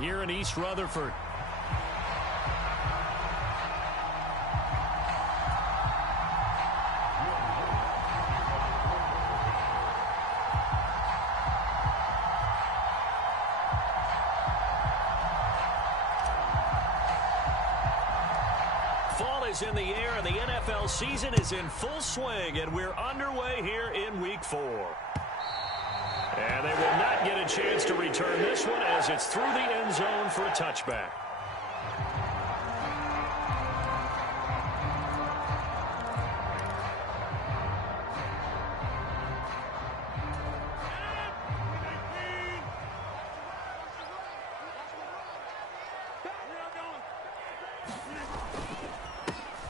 here in East Rutherford. Fall is in the air, and the NFL season is in full swing, and we're underway here in Week 4. And they will not get a chance to return this one as it's through the end zone for a touchback.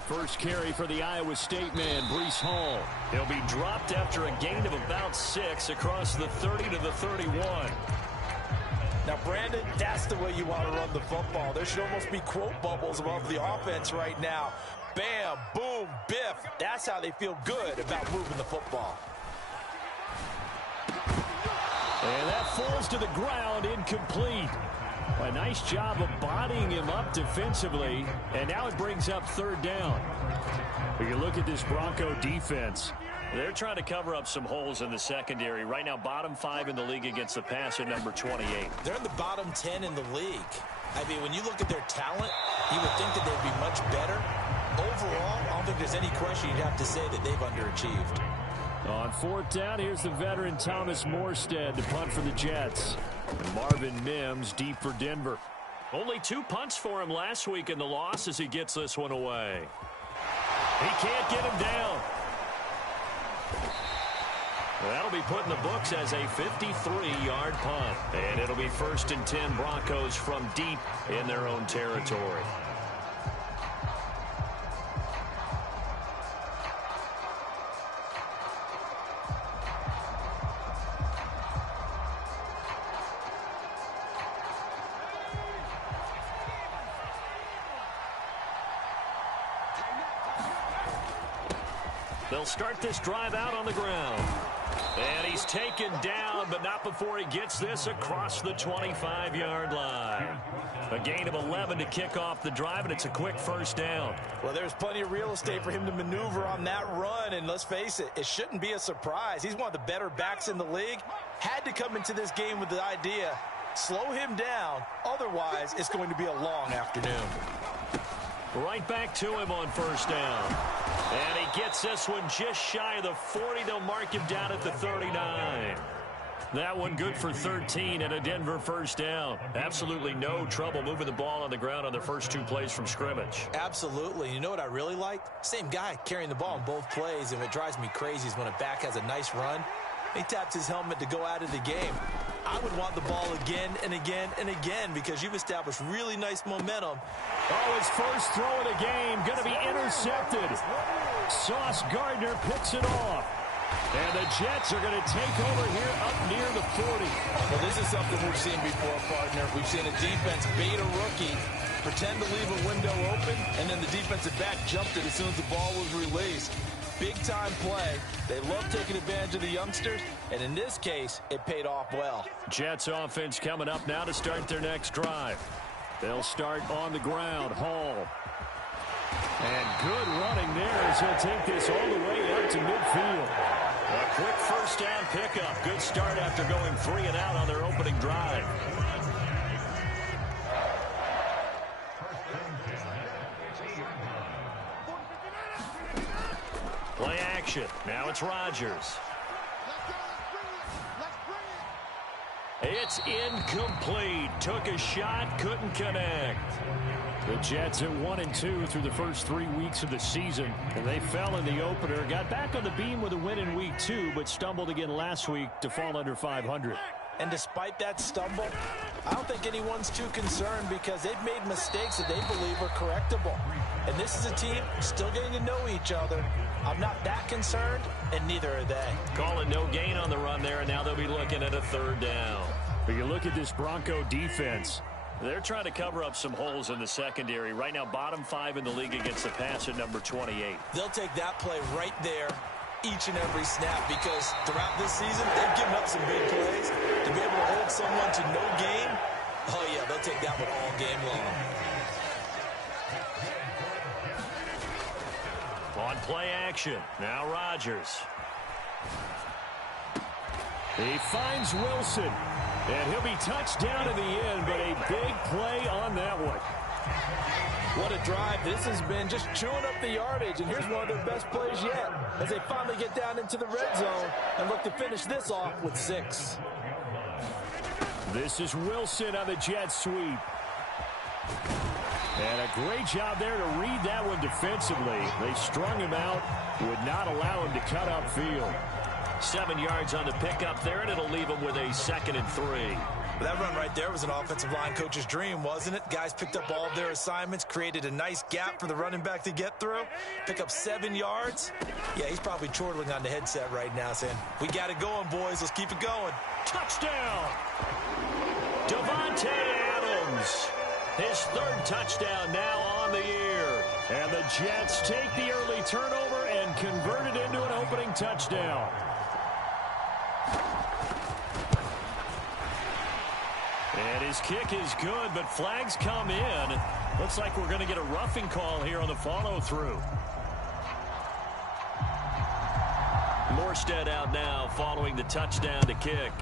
First carry for the Iowa State man, Breece Hall. He'll be dropped after a gain of about 6 across the 30 to the 31. Now, Brandon, that's the way you want to run the football. There should almost be quote bubbles above the offense right now. Bam, boom, biff. That's how they feel good about moving the football. And that falls to the ground, incomplete. A nice job of bodying him up defensively, and now it brings up third down. But you look at this Bronco defense. They're trying to cover up some holes in the secondary. Right now, bottom 5 in the league against the pass at number 28. They're in the bottom 10 in the league. I mean, when you look at their talent, you would think that they'd be much better. Overall, I don't think there's any question you'd have to say that they've underachieved. On fourth down, here's the veteran Thomas Morstead to punt for the Jets. And Marvin Mims deep for Denver. Only 2 punts for him last week in the loss as he gets this one away. He can't get him down. That'll be put in the books as a 53-yard punt. And it'll be 1st and 10 Broncos from deep in their own territory. They'll start this drive out on the ground. And he's taken down, but not before he gets this across the 25-yard line. A gain of 11 to kick off the drive, and it's a quick first down. Well, there's plenty of real estate for him to maneuver on that run, and let's face it, it shouldn't be a surprise. He's one of the better backs in the league. Had to come into this game with the idea, slow him down, otherwise it's going to be a long afternoon. Right back to him on first down. And he gets this one just shy of the 40. They'll mark him down at the 39. That one good for 13 and a Denver first down. Absolutely no trouble moving the ball on the ground on their first 2 plays from scrimmage. Absolutely. You know what I really like? Same guy carrying the ball in both plays, and what drives me crazy is when a back has a nice run, he taps his helmet to go out of the game. I would want the ball again and again and again because you've established really nice momentum. Oh, his first throw of the game going to be intercepted. Sauce Gardner picks it off. And the Jets are going to take over here up near the 40. Well, this is something we've seen before, partner. We've seen a defense bait a rookie, pretend to leave a window open, and then the defensive back jumped it as soon as the ball was released. Big-time play. They love taking advantage of the youngsters, and in this case, it paid off well. Jets offense coming up now to start their next drive. They'll start on the ground. Hall. And good running there as he'll take this all the way up to midfield. A quick first down pickup. Good start after going 3 and out on their opening drive. Play action. Now it's Rodgers. It's incomplete. Took a shot, couldn't connect. The Jets at 1-2 through the first 3 weeks of the season. And they fell in the opener. Got back on the beam with a win in week 2, but stumbled again last week to fall under 500. And despite that stumble, I don't think anyone's too concerned because they've made mistakes that they believe are correctable. And this is a team still getting to know each other. I'm not that concerned, and neither are they. Call it no gain on the run there, and now they'll be looking at a third down. But you look at this Bronco defense. They're trying to cover up some holes in the secondary. Right now, bottom 5 in the league against the pass at number 28. They'll take that play right there each and every snap because throughout this season, they've given up some big plays. To be able to hold someone to no gain, Oh, yeah, they'll take that one all game long. On play action, now Rodgers. He finds Wilson, and he'll be touched down in the end, but a big play on that one. What a drive this has been, just chewing up the yardage, and here's one of their best plays yet as they finally get down into the red zone and look to finish this off with 6. This is Wilson on the jet sweep. And a great job there to read that one defensively. They strung him out, would not allow him to cut upfield. 7 yards on the pickup there, and it'll leave him with a 2nd and 3. That run right there was an offensive line coach's dream, wasn't it? Guys picked up all of their assignments, created a nice gap for the running back to get through, pick up 7 yards. Yeah, he's probably chortling on the headset right now saying, we got it going, boys. Let's keep it going. Touchdown! Davante Adams. His 3rd touchdown now on the year. And the Jets take the early turnover and convert it into an opening touchdown. And his kick is good, but flags come in. Looks like we're going to get a roughing call here on the follow-through. Morstead out now following the touchdown to kick.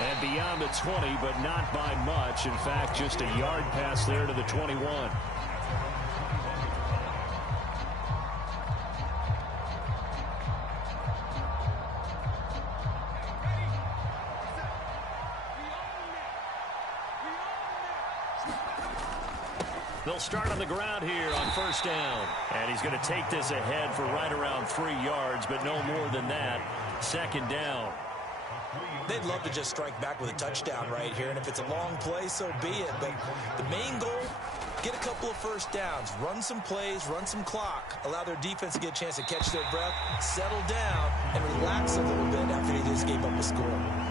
And beyond the 20, but not by much. In fact, just a yard pass there to the 21. They'll start on the ground here on 1st down. And he's going to take this ahead for right around 3 yards, but no more than that. 2nd down. They'd love to just strike back with a touchdown right here, and if it's a long play, so be it. But the main goal, get a couple of 1st downs, run some plays, run some clock, allow their defense to get a chance to catch their breath, settle down, and relax a little bit after they just gave up a score.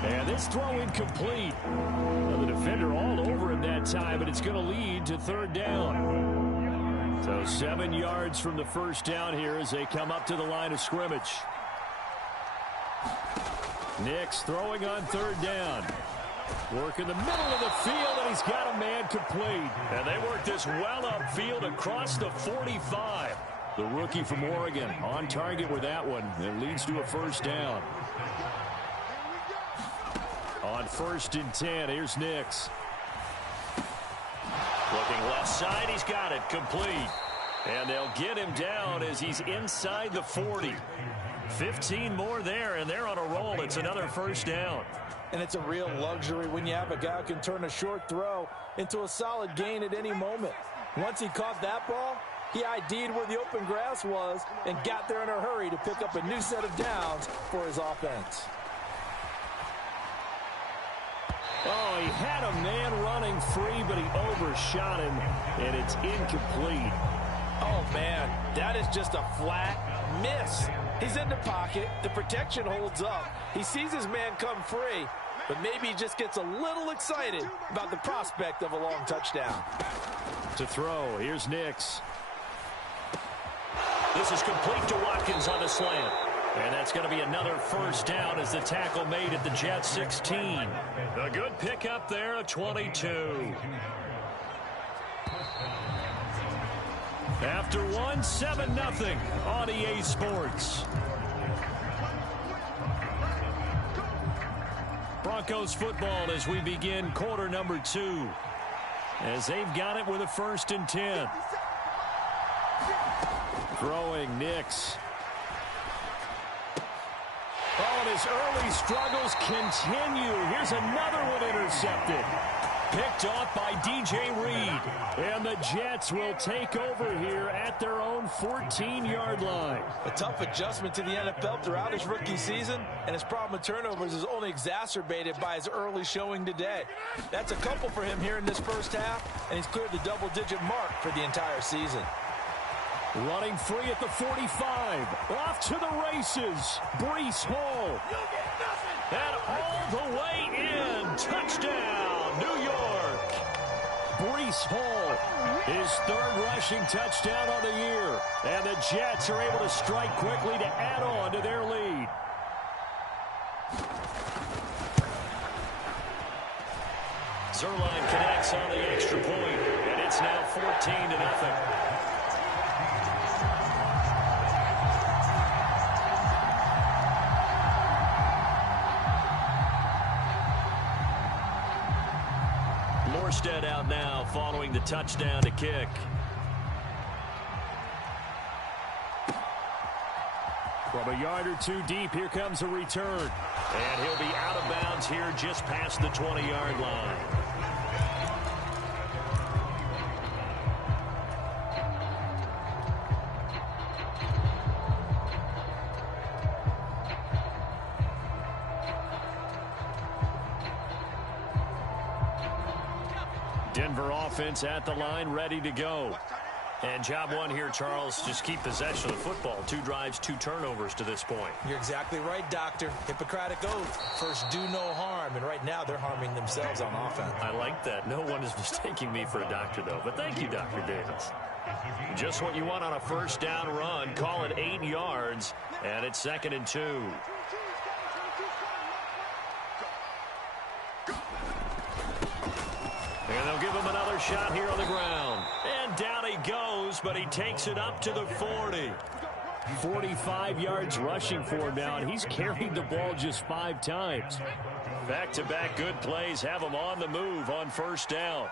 And this throw incomplete. Well, the defender all over him that time, but it's going to lead to 3rd down. So 7 yards from the 1st down here as they come up to the line of scrimmage. Nix throwing on 3rd down. Work in the middle of the field, and he's got a man complete. And they work this well upfield across the 45. The rookie from Oregon on target with that one. It leads to a 1st down. On 1st and 10, here's Nix. Looking left side, he's got it, complete. And they'll get him down as he's inside the 40. 15 more there, and they're on a roll. It's another 1st down. And it's a real luxury when you have a guy who can turn a short throw into a solid gain at any moment. Once he caught that ball, he ID'd where the open grass was and got there in a hurry to pick up a new set of downs for his offense. Oh, he had a man running free, but he overshot him, and it's incomplete. Oh, man, that is just a flat miss. He's in the pocket. The protection holds up. He sees his man come free, but maybe he just gets a little excited about the prospect of a long touchdown. To throw, here's Nix. This is complete to Watkins on the slant. And that's going to be another 1st down as the tackle made at the Jets 16. A good pickup there at 22. After one, 7-0 on EA Sports. Broncos football as we begin quarter number 2. As they've got it with a 1st and 10. Throwing Nix. Oh, and his early struggles continue. Here's another one intercepted. Picked off by DJ Reed. And the Jets will take over here at their own 14-yard line. A tough adjustment to the NFL throughout his rookie season, and his problem with turnovers is only exacerbated by his early showing today. That's a couple for him here in this 1st half, and he's cleared the double-digit mark for the entire season. Running free at the 45. Off to the races. Breece Hall. And all the way in. Touchdown, New York. Breece Hall, his third rushing touchdown on the year. And the Jets are able to strike quickly to add on to their lead. Zuerlein connects on the extra point, and it's now 14-0. Morstead out now following the touchdown to kick. From a yard or two deep, here comes a return. And he'll be out of bounds here just past the 20-yard line. Denver offense at the line, ready to go. And job one here, Charles, just keep possession of the football. 2 drives, 2 turnovers to this point. You're exactly right, Doctor. Hippocratic oath. First, do no harm. And right now, they're harming themselves on offense. I like that. No one is mistaking me for a doctor, though. But thank you, Dr. Davis. Just what you want on a first down run. Call it 8 yards. And it's 2nd and 2. And they'll give him another shot here on the ground. And down he goes, but he takes it up to the 40. 45 yards rushing for him now, and he's carried the ball just 5 times. Back-to-back good plays have him on the move on first down.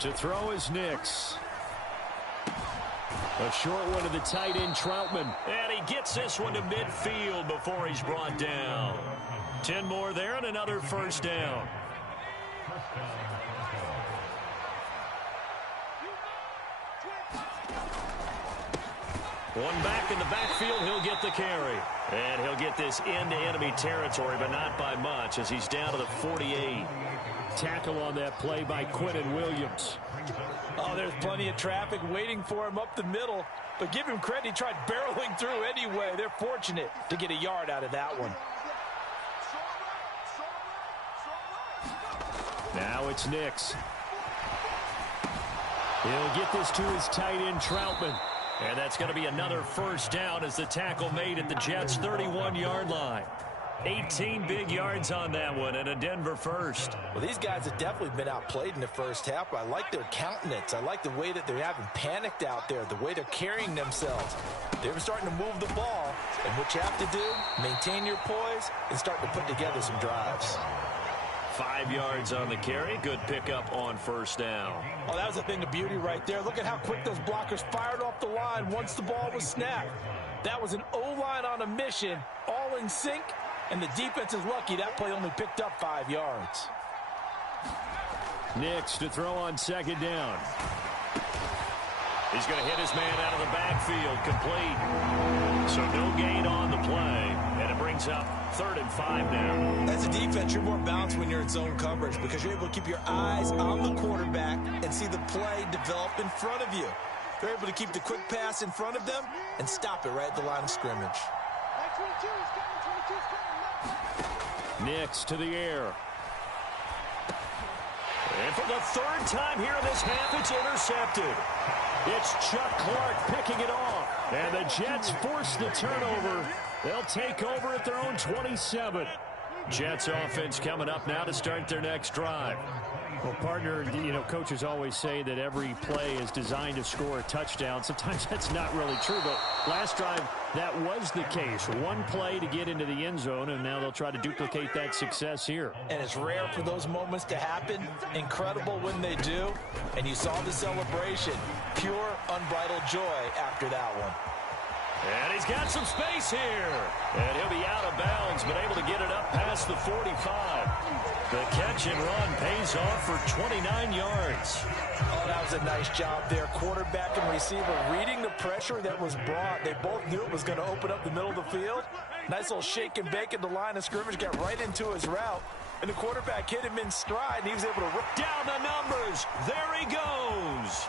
To throw is Nix. A short one to the tight end, Troutman. And he gets this one to midfield before he's brought down. 10 more there and another first down. One back in the backfield, he'll get the carry. And he'll get this into enemy territory, but not by much as he's down to the 48. Tackle on that play by Quinnen Williams. Oh, there's plenty of traffic waiting for him up the middle. But give him credit, he tried barreling through anyway. They're fortunate to get a yard out of that one. Now it's Nix. He'll get this to his tight end, Troutman. And that's going to be another first down as the tackle made at the Jets' 31-yard line. 18 big yards on that one and a Denver first. Well, these guys have definitely been outplayed in the first half. I like their countenance. I like the way that they haven't panicked out there, the way they're carrying themselves. They were starting to move the ball, and what you have to do, maintain your poise and start to put together some drives. 5 yards on the carry. Good pickup on first down. Oh, that was a thing of beauty right there. Look at how quick those blockers fired off the line once the ball was snapped. That was an O-line on a mission, all in sync, and the defense is lucky that play only picked up 5 yards. Nix to throw on second down. He's going to hit his man out of the backfield, complete. So no gain on the play, and it brings up 3rd and 5 now. As a defense, you're more balanced when you're in zone coverage because you're able to keep your eyes on the quarterback and see the play develop in front of you. They're able to keep the quick pass in front of them and stop it right at the line of scrimmage. Nix to the air. And for the 3rd time here in this half, it's intercepted. It's Chuck Clark picking it off. And the Jets force the turnover. They'll take over at their own 27. Jets offense coming up now to start their next drive. Well, partner, you know, coaches always say that every play is designed to score a touchdown. Sometimes that's not really true, but last drive, that was the case. One play to get into the end zone, and now they'll try to duplicate that success here. And it's rare for those moments to happen. Incredible when they do. And you saw the celebration. Pure, unbridled joy after that one. And he's got some space here. And he'll be out of bounds, but able to get it up past the 45. The catch and run pays off for 29 yards. Oh, that was a nice job there. Quarterback and receiver reading the pressure that was brought. They both knew it was going to open up the middle of the field. Nice little shake and bake at the line of scrimmage. Got right into his route. And the quarterback hit him in stride, and he was able to rip down the numbers. There he goes.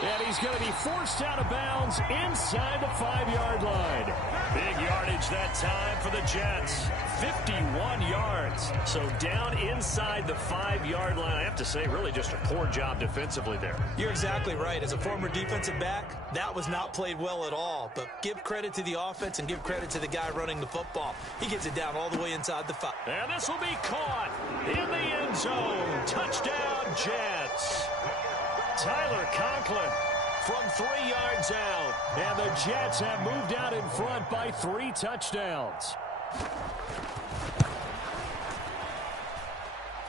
And he's going to be forced out of bounds inside the 5-yard line. Big yardage yardage that time for the Jets. 51 yards. So down inside the 5-yard line. I have to say, really just a poor job defensively there. You're exactly right. As a former defensive back, that was not played well at all. But give credit to the offense and give credit to the guy running the football. He gets it down all the way inside the 5. And this will be caught in the end zone. Touchdown, Jets. Tyler Conklin from 3 yards out. And the Jets have moved out in front by 3 touchdowns.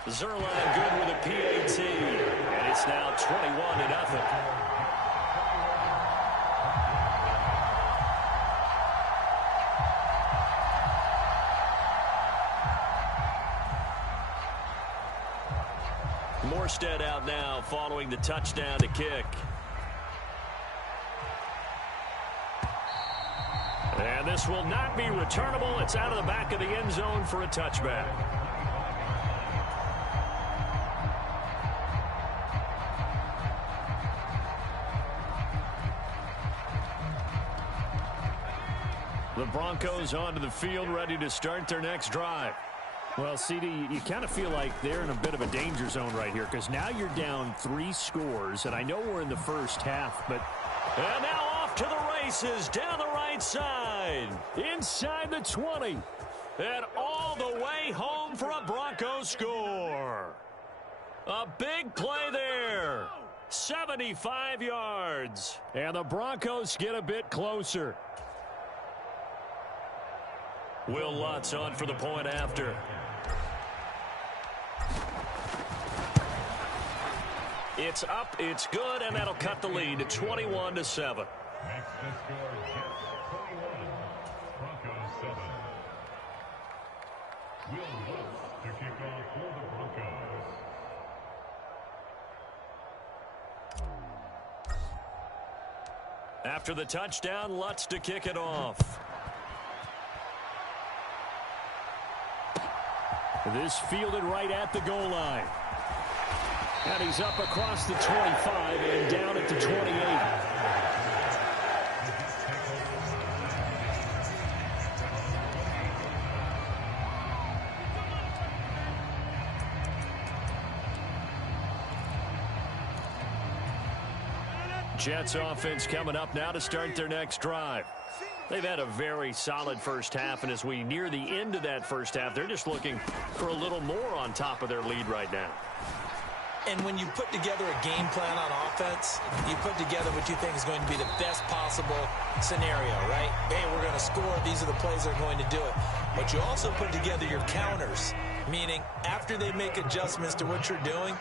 Zuerlein good with a PAT. And it's now 21-0. Morstead out now following the touchdown to kick. And this will not be returnable. It's out of the back of the end zone for a touchback. The Broncos onto the field, ready to start their next drive. Well, CD, you kind of feel like they're in a bit of a danger zone right here because now you're down 3 scores, and I know we're in the first half, but... And now off to the races, down the right side, inside the 20. And all the way home for a Broncos score. A big play there. 75 yards. And the Broncos get a bit closer. Will Lutz on for the point after. It's up, it's good, and that'll cut the lead to 21-7. Next to score, Jets 21, Broncos 7. Will Lutz to kick off for the Broncos. After the touchdown, Lutz to kick it off. This fielded right at the goal line. And he's up across the 25 and down at the 28. Jets offense coming up now to start their next drive. They've had a very solid first half, and as we near the end of that first half, they're just looking for a little more on top of their lead right now. And when you put together a game plan on offense, you put together what you think is going to be the best possible scenario, right? Hey, we're going to score. These are the plays that are going to do it. But you also put together your counters, meaning after they make adjustments to what you're doing,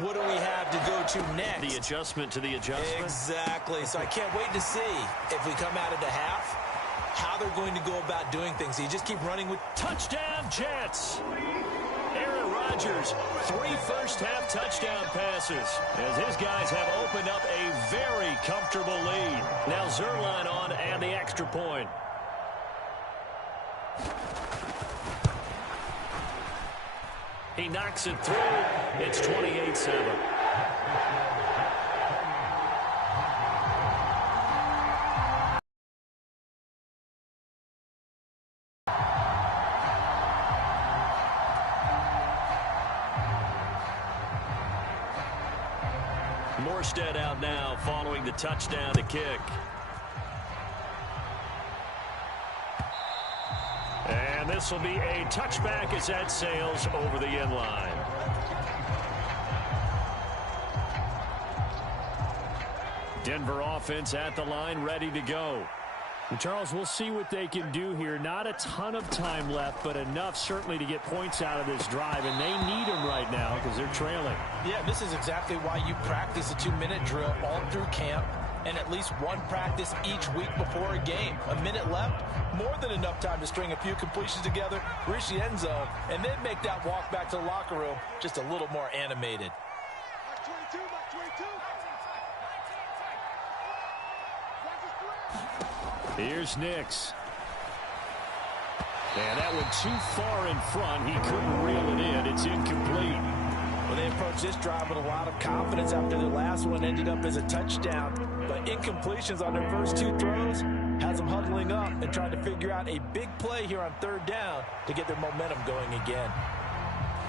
what do we have to go to next? The adjustment to the adjustment? Exactly. So I can't wait to see if we come out of the half, how they're going to go about doing things. So you just keep running with... Touchdown, Jets! Aaron Rodgers, 3 first-half touchdown passes as his guys have opened up a very comfortable lead. Now Zuerlein on and the extra point. He knocks it through. It's 28-7. Morstead out now following the touchdown to kick. And this will be a touchback as that sails over the end line. Denver offense at the line, ready to go. Charles, we'll see what they can do here. Not a ton of time left, but enough certainly to get points out of this drive, and they need them right now because they're trailing. Yeah, this is exactly why you practice a 2-minute drill all through camp and at least one practice each week before a game. A minute left, more than enough time to string a few completions together, reach the end zone, and then make that walk back to the locker room just a little more animated. Here's Nix. And that one too far in front. He couldn't reel it in. It's incomplete. Well, they approached this drive with a lot of confidence after their last one ended up as a touchdown. But incompletions on their first 2 throws has them huddling up and trying to figure figure out a big play here on third down to get their momentum going again.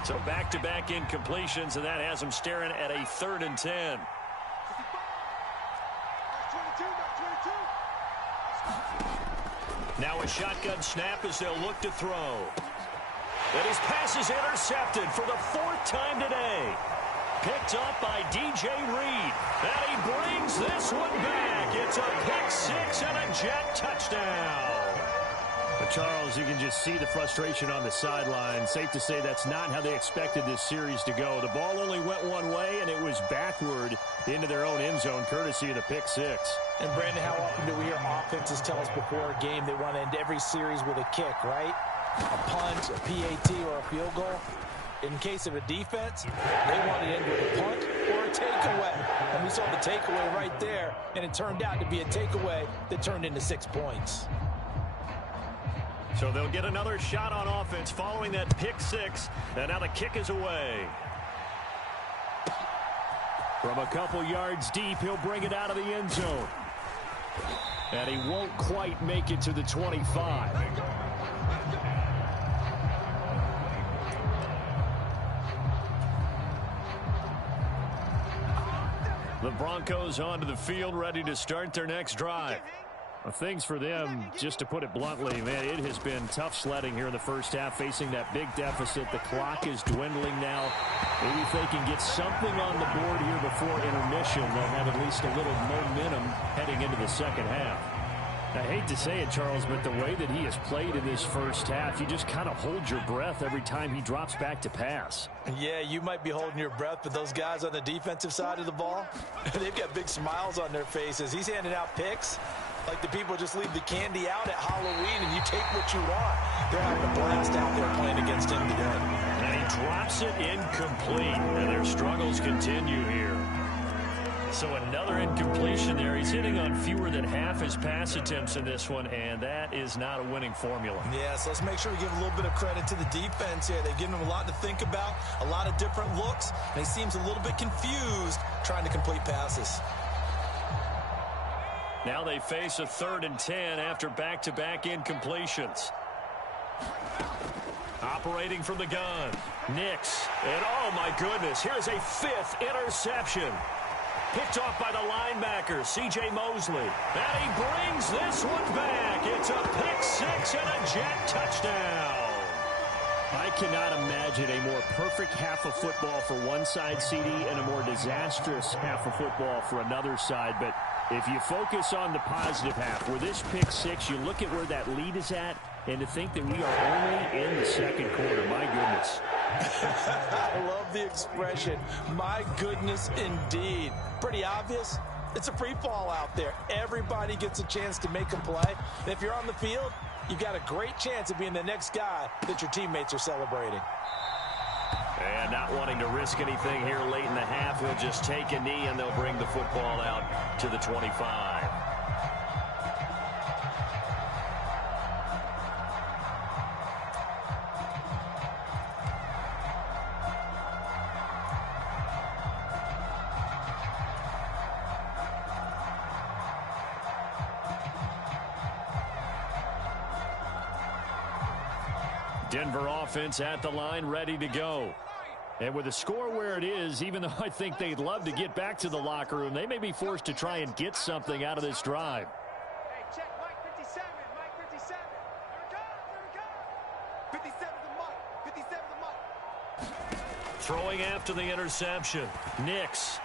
So back-to-back incompletions, and that has them staring at a 3rd and 10. Now a shotgun snap as they'll look to throw. And his pass is intercepted for the 4th time today. Picked up by DJ Reed. And he brings this one back. It's a pick 6 and a Jet touchdown. But Charles, you can just see the frustration on the sideline. Safe to say that's not how they expected this series to go. The ball only went one way, and it was backward into their own end zone, courtesy of the pick 6. And, Brandon, how often do we hear offenses tell us before a game they want to end every series with a kick, right? A punt, a PAT, or a field goal. In case of a defense, they want to end with a punt or a takeaway. And we saw the takeaway right there, and it turned out to be a takeaway that turned into 6 points. So they'll get another shot on offense following that pick 6, and now the kick is away. From a couple yards deep, he'll bring it out of the end zone. And he won't quite make it to the 25. The Broncos onto the field, ready to start their next drive. Well, things for them, just to put it bluntly, man, it has been tough sledding here in the first half, facing that big deficit. The clock is dwindling now. Maybe if they can get something on the board here before intermission, they'll have at least a little momentum heading into the second half. I hate to say it, Charles, but the way that he has played in this first half, you just kind of hold your breath every time he drops back to pass. Yeah, you might be holding your breath, but those guys on the defensive side of the ball, they've got big smiles on their faces. He's handing out picks like the people just leave the candy out at Halloween and you take what you want. They're having a blast out there playing against him today. And he drops it incomplete, and their struggles continue here. So another incompletion there. He's hitting on fewer than half his pass attempts in this one, and that is not a winning formula. Yeah, so let's make sure we give a little bit of credit to the defense here. They've given him a lot to think about, a lot of different looks, and he seems a little bit confused trying to complete passes. Now they face a 3rd and 10 after back-to-back incompletions. Operating from the gun, Nix. And oh my goodness, here's a 5th interception. Picked off by the linebacker, C.J. Mosley. And he brings this one back. It's a pick 6 and a Jet touchdown. I cannot imagine a more perfect half of football for one side, CD, and a more disastrous half of football for another side. But if you focus on the positive half, where this pick 6, you look at where that lead is at, and to think that we are only in the second quarter, my goodness. I love the expression, my goodness indeed. Pretty obvious. It's a free fall out there. Everybody gets a chance to make a play. And if you're on the field, you've got a great chance of being the next guy that your teammates are celebrating. And not wanting to risk anything here late in the half, he'll just take a knee and they'll bring the football out to the 25. Denver offense at the line, ready to go. And with the score where it is, even though I think they'd love to get back to the locker room, they may be forced to try and get something out of this drive. Hey, check Mike 57, Mike 57. Here we go, here we go. 57's the Mike, 57's the Mike. Throwing after the interception, Nix.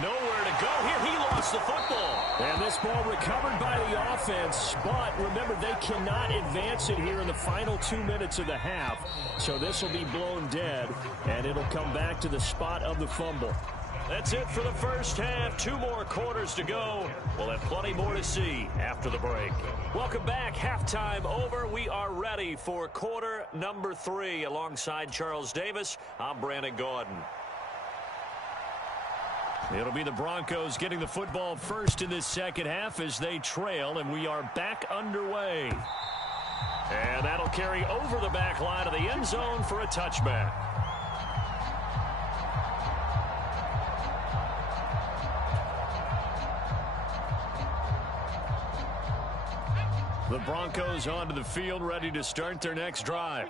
Nowhere to go here. He lost the football. And this ball recovered by the offense, but remember, they cannot advance it here in the final 2 minutes of the half. So this will be blown dead, and it'll come back to the spot of the fumble. That's it for the first half. 2 more quarters to go. We'll have plenty more to see after the break. Welcome back. Halftime over. We are ready for quarter number 3. Alongside Charles Davis, I'm Brandon Gaudin. It'll be the Broncos getting the football first in this second half as they trail, and we are back underway. And that'll carry over the back line of the end zone for a touchback. The Broncos onto the field, ready to start their next drive.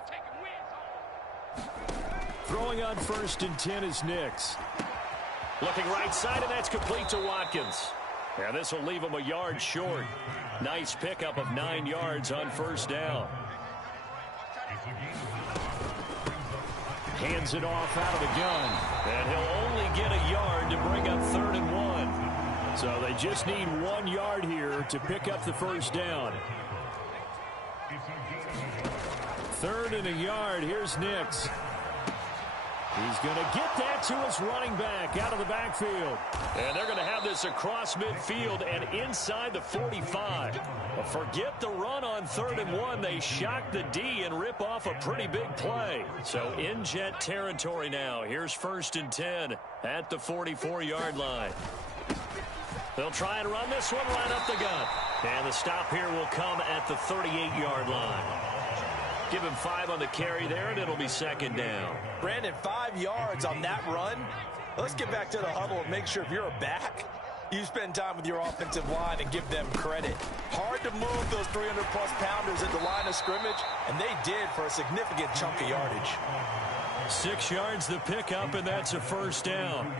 Throwing on 1st and 10 is Nix. Looking right side, and that's complete to Watkins. Yeah, this will leave him a yard short. Nice pickup of 9 yards on 1st down. Hands it off out of the gun. And he'll only get a yard to bring up 3rd and 1. So they just need 1 yard here to pick up the 1st down. 3rd and a yard. Here's Nix. He's going to get that to his running back out of the backfield. And they're going to have this across midfield and inside the 45. But forget the run on 3rd and 1. They shock the D and rip off a pretty big play. So in jet territory now. Here's 1st and 10 at the 44-yard line. They'll try and run this one right up the gut. And the stop here will come at the 38-yard line. Give him 5 on the carry there, and it'll be 2nd down. Brandon, 5 yards on that run. Let's get back to the huddle and make sure if you're a back, you spend time with your offensive line and give them credit. Hard to move those 300-plus pounders at the line of scrimmage, and they did for a significant chunk of yardage. 6 yards the pickup, and that's a 1st down.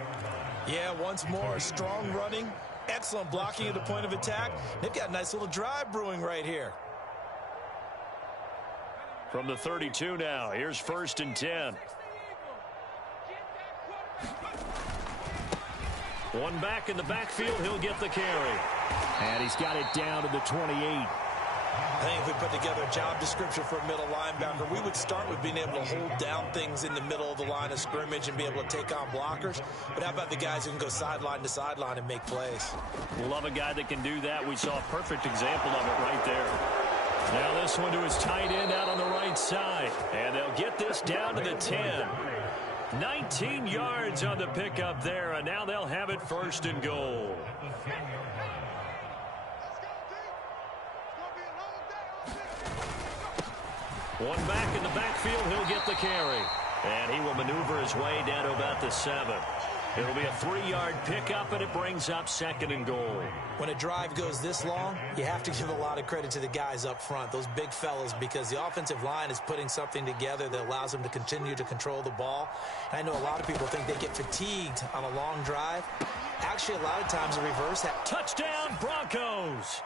Yeah, once more, strong running, excellent blocking at the point of attack. They've got a nice little drive brewing right here. From the 32 now, here's 1st and 10. One back in the backfield, he'll get the carry. And he's got it down to the 28. I think if we put together a job description for a middle linebacker, we would start with being able to hold down things in the middle of the line of scrimmage and be able to take on blockers. But how about the guys who can go sideline to sideline and make plays? Love a guy that can do that. We saw a perfect example of it right there. Now this one to his tight end out on the right side. And they'll get this down to the 10. 19 yards on the pickup there, and now they'll have it 1st and goal. One back in the backfield, he'll get the carry. And he will maneuver his way down to about the 7. It'll be a 3-yard pickup, and it brings up 2nd and goal. When a drive goes this long, you have to give a lot of credit to the guys up front, those big fellas, because the offensive line is putting something together that allows them to continue to control the ball. And I know a lot of people think they get fatigued on a long drive. Actually, a lot of times the reverse happens. Touchdown, Broncos!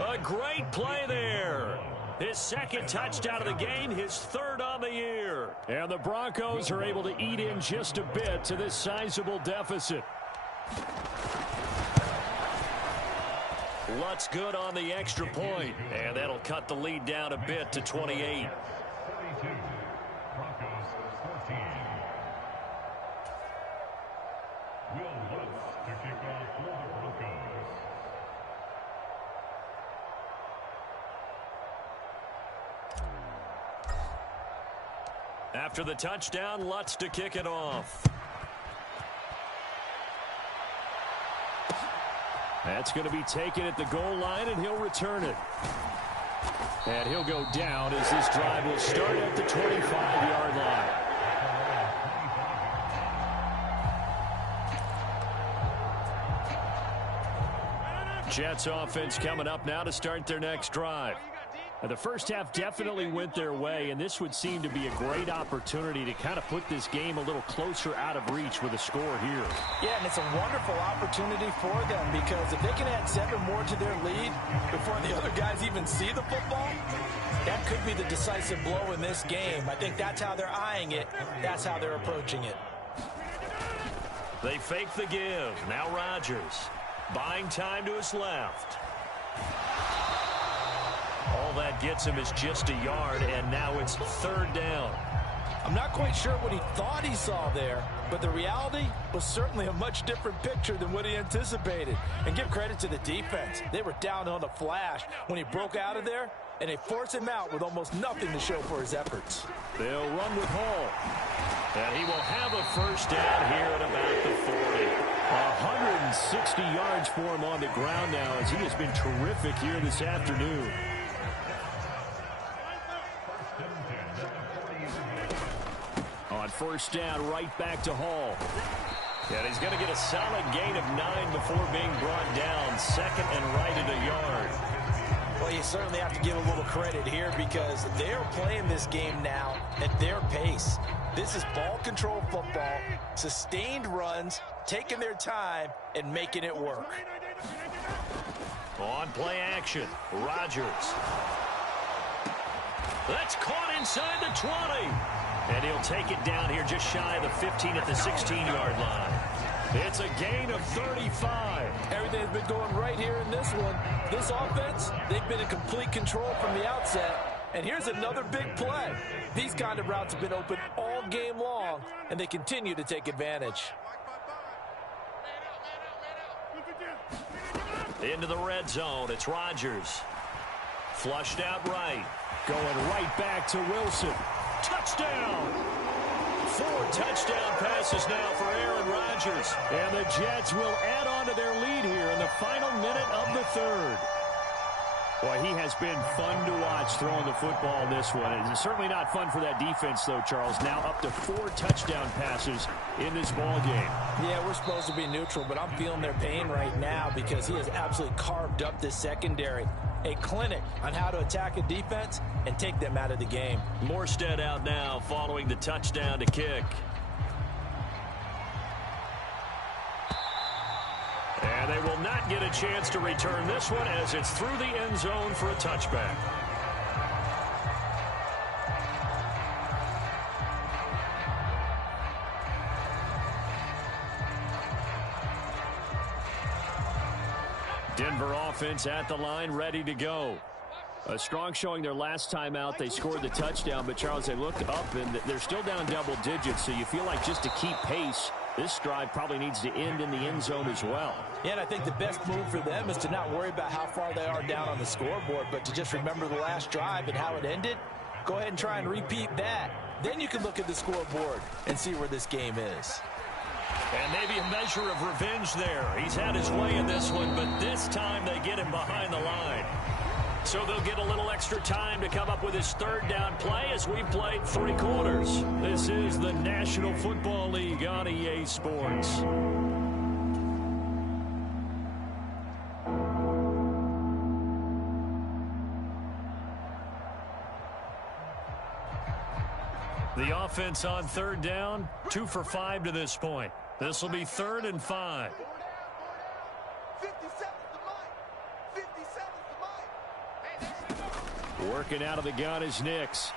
A great play there. His 2nd touchdown of the game, his 3rd on the year. And the Broncos are able to eat in just a bit to this sizable deficit. Lutz good on the extra point, and that'll cut the lead down a bit to 28. 32, Broncos 14. Will Lutz to kick off for the Broncos. After the touchdown, Lutz to kick it off. That's going to be taken at the goal line, and he'll return it. And he'll go down as this drive will start at the 25-yard line. Jets offense coming up now to start their next drive. The first half definitely went their way, and this would seem to be a great opportunity to kind of put this game a little closer out of reach with a score here. Yeah, and it's a wonderful opportunity for them because if they can add 7 more to their lead before the other guys even see the football, that could be the decisive blow in this game. I think that's how they're eyeing it. That's how they're approaching it. They fake the give. Now Rodgers. Buying time to his left. All that gets him is just a yard, and now it's 3rd down. I'm not quite sure what he thought he saw there, but the reality was certainly a much different picture than what he anticipated. And give credit to the defense. They were down on a flash when he broke out of there, and they forced him out with almost nothing to show for his efforts. They'll run with Hall. And he will have a 1st down here at about the 40. 160 yards for him on the ground now as he has been terrific here this afternoon. On 1st down, right back to Hall. And he's going to get a solid gain of 9 before being brought down. 2nd and right at a yard. Well, you certainly have to give a little credit here because they're playing this game now at their pace. This is ball control football, sustained runs, taking their time, and making it work. On play action, Rodgers. That's caught inside the 20. And he'll take it down here just shy of the 15 at the 16-yard line. It's a gain of 35. Everything's been going right here in this one. This offense, they've been in complete control from the outset. And here's another big play. These kind of routes have been open all game long, and they continue to take advantage. Into the red zone, it's Rodgers. Flushed out right. Going right back to Wilson. Touchdown! 4 touchdown passes now for Aaron Rodgers. And the Jets will add on to their lead here in the final minute of the third. Boy, he has been fun to watch throwing the football in this one. It's certainly not fun for that defense, though, Charles. Now up to 4 touchdown passes in this ball game. Yeah, we're supposed to be neutral, but I'm feeling their pain right now because he has absolutely carved up this secondary. A clinic on how to attack a defense and take them out of the game. Morstead out now following the touchdown to kick. And they will not get a chance to return this one as it's through the end zone for a touchback. Denver offense at the line, ready to go. A strong showing their last time out. They scored the touchdown, but Charles, they looked up and they're still down double digits, so you feel like just to keep pace, this drive probably needs to end in the end zone as well. Yeah, and I think the best move for them is to not worry about how far they are down on the scoreboard, but to just remember the last drive and how it ended. Go ahead and try and repeat that. Then you can look at the scoreboard and see where this game is. And maybe a measure of revenge there. He's had his way in this one, but this time they get him behind the line. So they'll get a little extra time to come up with his third down play as we've played 3 quarters. This is the National Football League on EA Sports. The offense on third down, 2 for 5 to this point. This will be 3rd and 5. 57's the mic. 57's the mic. Working out of the gun is Nix.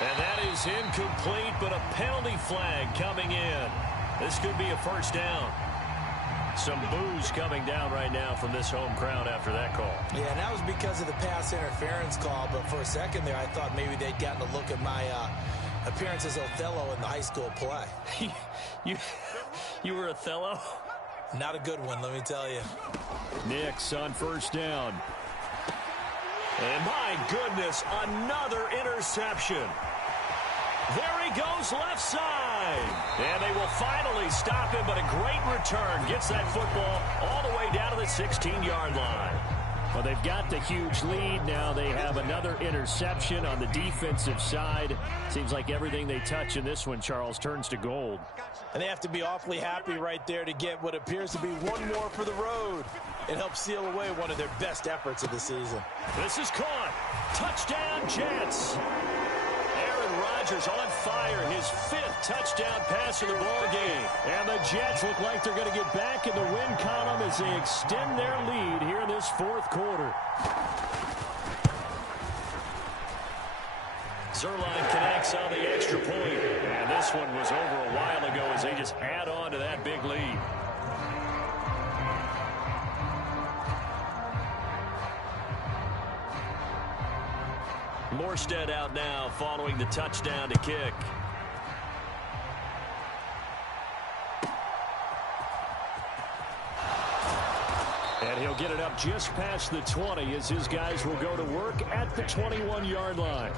And that is incomplete, but a penalty flag coming in. This could be a first down. Some boos coming down right now from this home crowd after that call. Yeah, and that was because of the pass interference call, but for a second there, I thought maybe they'd gotten a look at my appearance as Othello in the high school play. You were Othello? Not a good one, let me tell you. Nix on first down. And my goodness, another interception. There he goes left side. And they will finally stop him, but a great return. Gets that football all the way down to the 16-yard line. Well, they've got the huge lead. Now they have another interception on the defensive side. Seems like everything they touch in this one, Charles, turns to gold. And they have to be awfully happy right there to get what appears to be one more for the road. It helps seal away one of their best efforts of the season. This is caught. Touchdown, Jets. Aaron Rodgers on fire. His 5th touchdown pass of the ball game. And the Jets look like they're going to get back in the win column as they extend their lead here in this 4th quarter. Zuerlein connects on the extra point. And this one was over a while ago as they just add on to that big lead. Morstead out now following the touchdown to kick. And he'll get it up just past the 20 as his guys will go to work at the 21-yard line.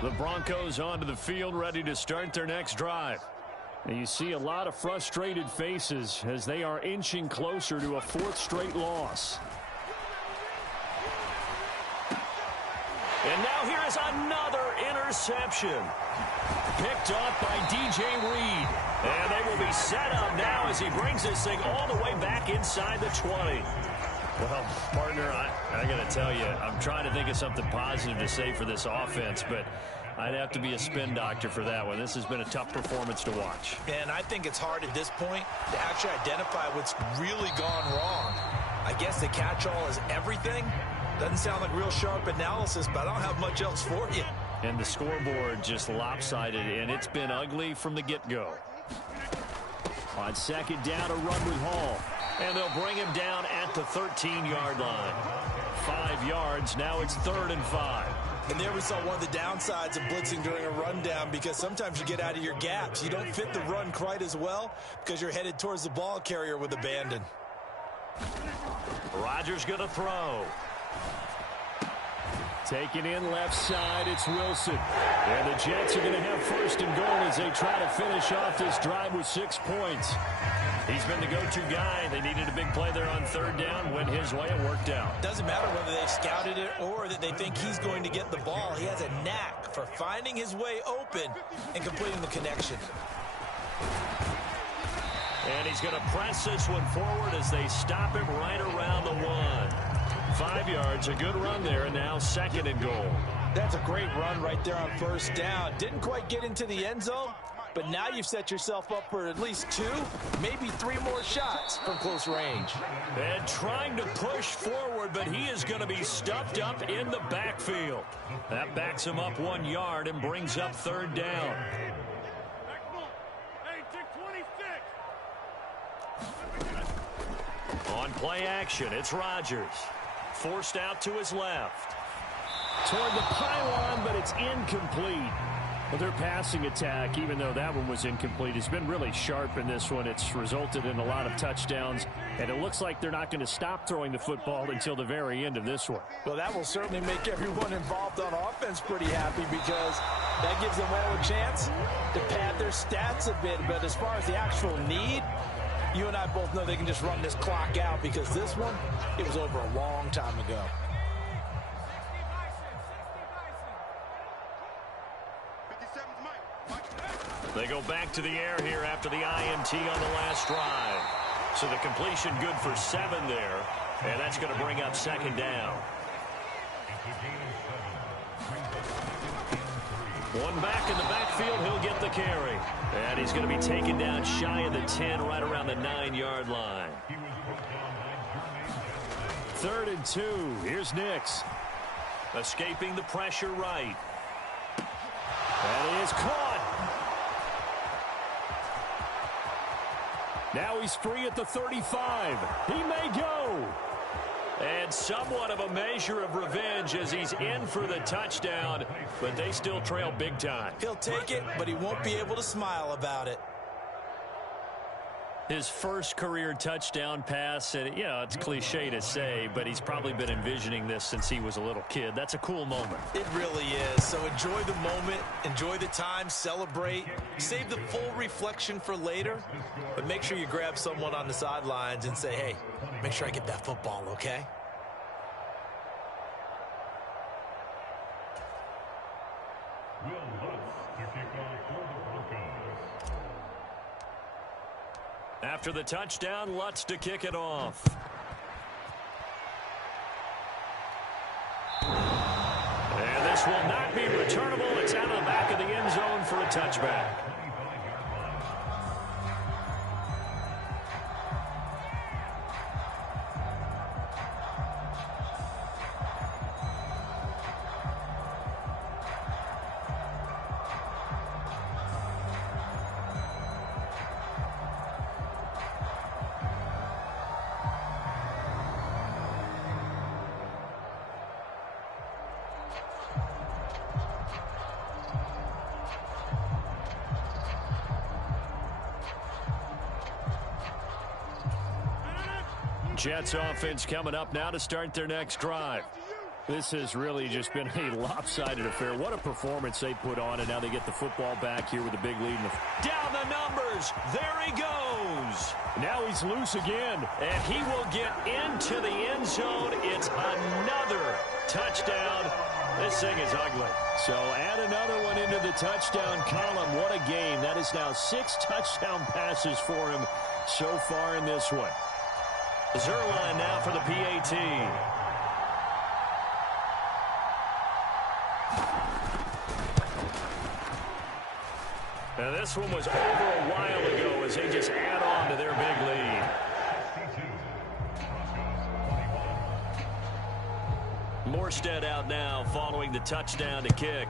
The Broncos onto the field, ready to start their next drive. And you see a lot of frustrated faces as they are inching closer to a 4th straight loss. And now here is another interception. picked off by DJ Reed. And they will be set up now as he brings this thing all the way back inside the 20. Well, partner, I got to tell you, I'm trying to think of something positive to say for this offense, but I'd have to be a spin doctor for that one. This has been a tough performance to watch. And I think it's hard at this point to actually identify what's really gone wrong. I guess the catch-all is everything. Doesn't sound like real sharp analysis, but I don't have much else for you. And the scoreboard just lopsided, and it's been ugly from the get-go. On second down, a run with Hall. And they'll bring him down at the 13-yard line. 5 yards, now it's 3rd and 5. And there we saw one of the downsides of blitzing during a rundown, because sometimes you get out of your gaps. You don't fit the run quite as well because you're headed towards the ball carrier with abandon. Rodgers going to throw. Taking in left side, it's Wilson. And the Jets are going to have 1st and goal as they try to finish off this drive with 6 points. He's been the go-to guy. They needed a big play there on 3rd down. Went his way, it worked out. Doesn't matter whether they've scouted it or that they think he's going to get the ball. He has a knack for finding his way open and completing the connection. And he's going to press this one forward as they stop him right around the 1. 5 yards, a good run there, and now 2nd and goal. That's a great run right there on 1st down. Didn't quite get into the end zone, but now you've set yourself up for at least 2, maybe 3 more shots from close range. And trying to push forward, but he is going to be stuffed up in the backfield. That backs him up 1 yard and brings up 3rd down. On play action, it's Rodgers. Forced out to his left. Toward the pylon, but it's incomplete. Well, their passing attack, even though that one was incomplete, has been really sharp in this one. It's resulted in a lot of touchdowns, and it looks like they're not going to stop throwing the football until the very end of this one. Well, that will certainly make everyone involved on offense pretty happy, because that gives them all a chance to pad their stats a bit. But as far as the actual need, you and I both know they can just run this clock out, because this one, it was over a long time ago. They go back to the air here after the INT on the last drive. So the completion good for 7 there, and that's going to bring up 2nd down. One back in the backfield, he'll get the carry. And he's going to be taken down shy of the 10, right around the 9-yard line. 3rd and 2. Here's Nix. Escaping the pressure right. That is caught. Now he's free at the 35. He may go. And somewhat of a measure of revenge as he's in for the touchdown, but they still trail big time. He'll take it, but he won't be able to smile about it. His first career touchdown pass, and it's cliche to say, but he's probably been envisioning this since he was a little kid. That's a cool moment. It really is. So enjoy the moment, enjoy the time, celebrate, save the full reflection for later, but make sure you grab someone on the sidelines and say, hey, make sure I get that football, okay? Will Lutz to kick off for the Broncos. After the touchdown, Lutz to kick it off. And this will not be returnable. It's out of the back of the end zone for a touchback. Jets offense coming up now to start their next drive. This has really just been a lopsided affair. What a performance they put on, and now they get the football back here with a big lead. Down the numbers. There he goes. Now he's loose again. And he will get into the end zone. It's another touchdown This thing is ugly. So add another one into the touchdown column. What a game. That is now 6 touchdown passes for him so far in this one. Zuerlein now for the PAT. Now this one was over a while ago as they just add on to their big lead. Morstead out now following the touchdown to kick.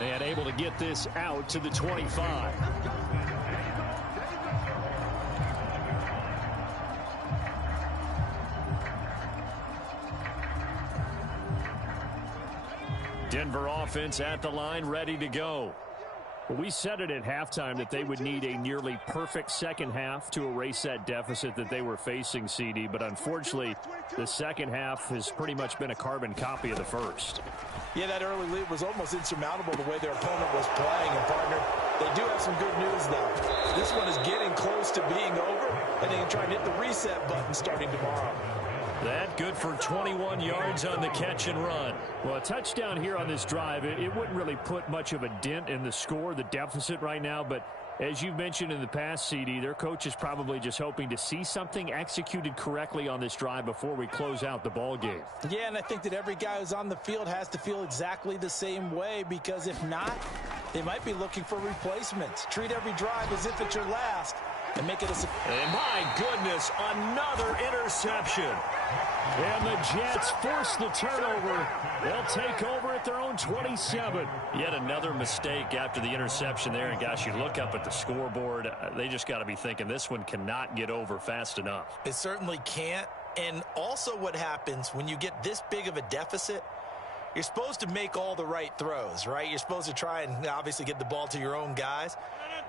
And able to get this out to the 25. Denver offense at the line, ready to go. Well, we said it at halftime that they would need a nearly perfect second half to erase that deficit that they were facing, CD. But unfortunately, the second half has pretty much been a carbon copy of the first. Yeah, that early lead was almost insurmountable the way their opponent was playing. And, partner, they do have some good news now. This one is getting close to being over, and they can try and hit the reset button starting tomorrow. That good for 21 yards on the catch and run. Well, a touchdown here on this drive, it wouldn't really put much of a dent in the score, the deficit right now. But as you've mentioned in the past, CD, their coach is probably just hoping to see something executed correctly on this drive before we close out the ball game. Yeah, and I think that every guy who's on the field has to feel exactly the same way, because if not, they might be looking for replacements. Treat every drive as if it's your last and make it a... And my goodness, another interception. And the Jets force the turnover. They'll take over at their own 27. Yet another mistake after the interception there. And, gosh, you look up at the scoreboard. They just got to be thinking this one cannot get over fast enough. It certainly can't. And also what happens when you get this big of a deficit, you're supposed to make all the right throws, right? You're supposed to try and obviously get the ball to your own guys.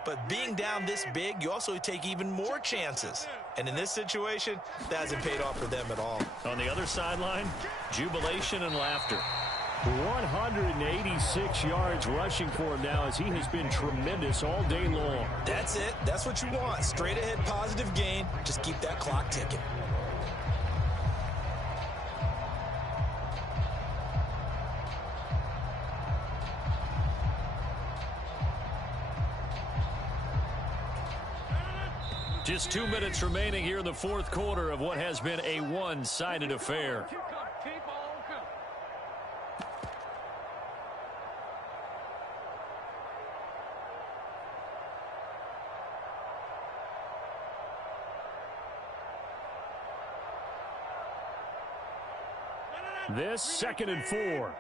But being down this big, you also take even more chances. And in this situation, that hasn't paid off for them at all. On the other sideline, jubilation and laughter. 186 yards rushing for him now, as he has been tremendous all day long. That's it. That's what you want. Straight ahead positive gain. Just keep that clock ticking. Just 2 minutes remaining here in the fourth quarter of what has been a one-sided affair. This 2nd and 4.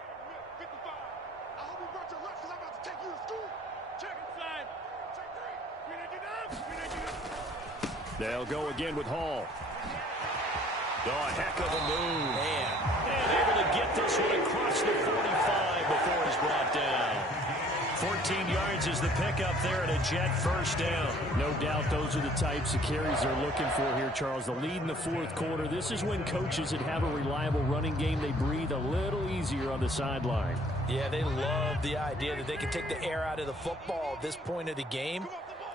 They'll go again with Hall. Oh, a heck of a move. Man. And able to get this one across the 45 before he's brought down. 14 yards is the pickup there and a Jet first down. No doubt those are the types of carries they're looking for here, Charles. The lead in the fourth quarter. This is when coaches that have a reliable running game, they breathe a little easier on the sideline. Yeah, they love the idea that they can take the air out of the football at this point of the game.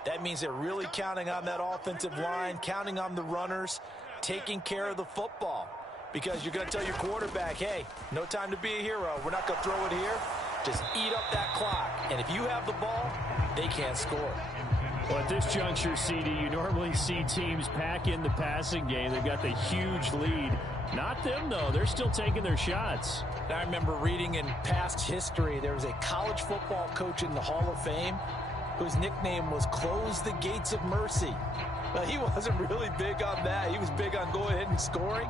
That means they're really counting on that offensive line, counting on the runners, taking care of the football. Because you're going to tell your quarterback, hey, no time to be a hero. We're not going to throw it here. Just eat up that clock. And if you have the ball, they can't score. Well, at this juncture, CD, you normally see teams pack in the passing game. They've got the huge lead. Not them, though. They're still taking their shots. I remember reading in past history, there was a college football coach in the Hall of Fame whose nickname was Close the Gates of Mercy. Well, he wasn't really big on that. He was big on go ahead and scoring.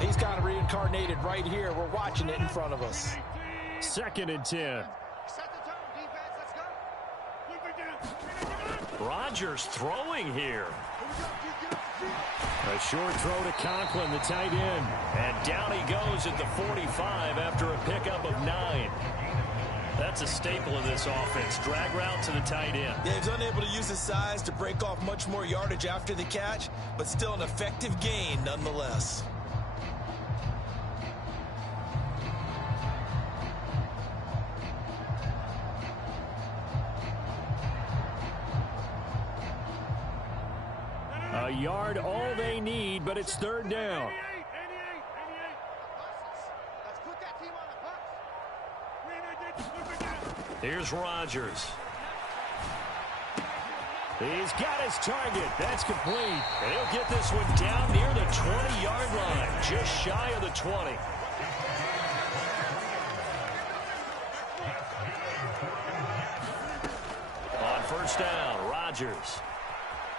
He's kind of reincarnated right here. We're watching it in front of us. 2nd and 10. Rodgers throwing here. A short throw to Conklin, the tight end. And down he goes at the 45 after a pickup of 9. That's a staple of this offense. Drag route to the tight end. Yeah, he's unable to use his size to break off much more yardage after the catch, but still an effective gain nonetheless. A yard all they need, but it's third down. Let's put that team on the bus. Here's Rodgers. He's got his target. That's complete. And he'll get this one down near the 20-yard line, just shy of the 20. On first down, Rodgers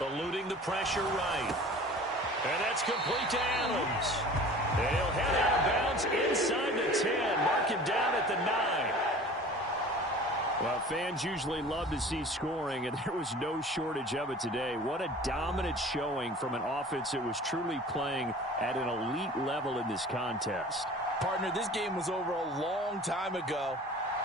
eluding the pressure right. And that's complete to Adams. And he'll head out of bounds inside the 10. Mark him down at the 9. Well, fans usually love to see scoring, and there was no shortage of it today. What a dominant showing from an offense that was truly playing at an elite level in this contest. Partner, this game was over a long time ago,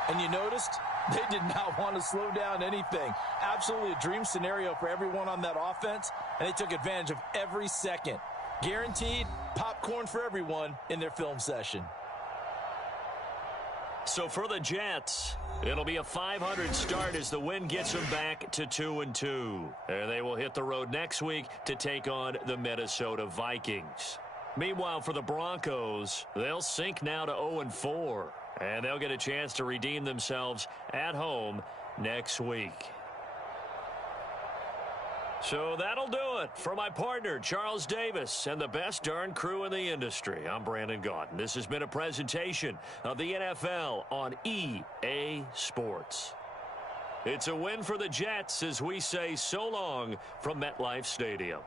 and you noticed they did not want to slow down anything. Absolutely a dream scenario for everyone on that offense, and they took advantage of every second. Guaranteed popcorn for everyone in their film session. So for the Jets, it'll be a .500 start as the win gets them back to 2-2. And they will hit the road next week to take on the Minnesota Vikings. Meanwhile, for the Broncos, they'll sink now to 0-4. And they'll get a chance to redeem themselves at home next week. So that'll do it for my partner, Charles Davis, and the best darn crew in the industry. I'm Brandon Gaudin. This has been a presentation of the NFL on EA Sports. It's a win for the Jets as we say so long from MetLife Stadium.